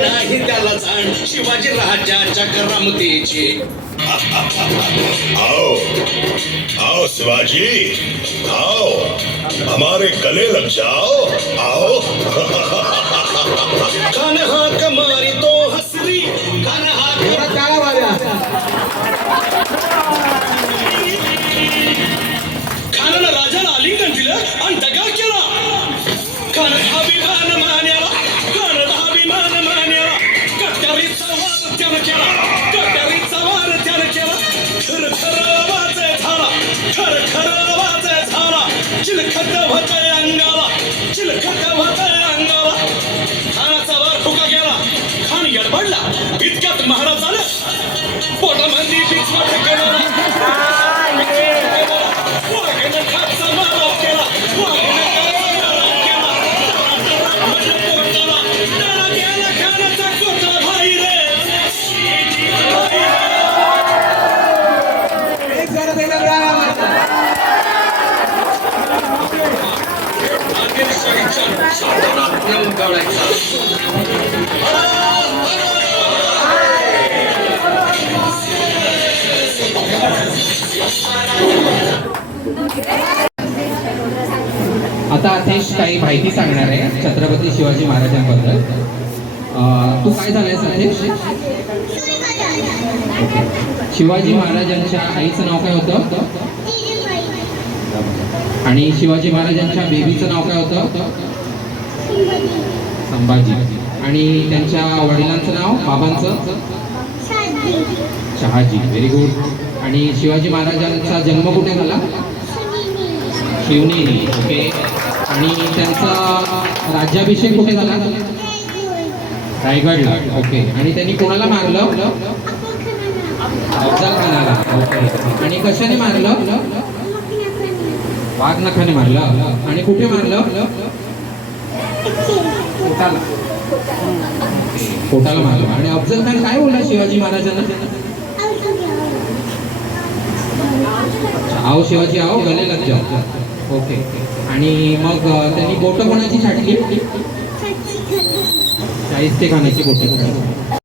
नाही त्याला जाण शिवाजी राजाच्या करामतीची. आओ आओ शिवाजी, आओ हमारे गले लग जाओ, आओ. कान हाक मारी तो हसरी, कान हाक खानानं राजाला आलिंगन दिलं आणि दगा केला. कान अभिमान मान्याला, कान अभिमान मान्याला, कट्यारीचा वाद त्यानं केला, कट्यारीचा वाद त्यानं केला. खर खर आवाज झाला, खर खर आवाज झाला. चिलखत होतंय अंगाला, चिलखत होतंय अंगाला. खानाचा वार फुका गेला, खान गडबडला. इतक्यात महाराज आलं, पोटामध्ये बिचवा ठेकेला. वाघानं खाचा माराव केला, वाघानं खाचा माराव केला. पोटाला त्याला गेला खानाचा कोटा भाई रे. आता अथेश काही माहिती सांगणार आहे छत्रपती शिवाजी महाराजांबद्दल. तू काय झालायस अथेश? ओके. शिवाजी महाराजांच्या आईचं नाव काय होतं? आणि शिवाजी महाराजांच्या बेबीचं नाव काय होतं? संभाजी. आणि त्यांच्या वडिलांचं नाव, बाबांचं? शहाजी. Very good. आणि शिवाजी महाराजांचा जन्म कुठे झाला? शिवनेरी. ओके. आणि त्यांचा राज्याभिषेक कुठे झाला? रायगडला. ओके. आणि त्यांनी कोणाला मारलं? अफजल खानाला. ओके. आणि कशाने मारलं? वाघनखाने मारलं. आणि कुठे मारलं? पोटाला मारलं. आणि अफजल खान काय बोलला शिवाजी महाराजांना? आओ शिवाजी आओ, गले लग जाओ. ओके. आणि मग त्यांनी बोटं कोणाची छाटली? शाहिस्ते खानाची बोटं.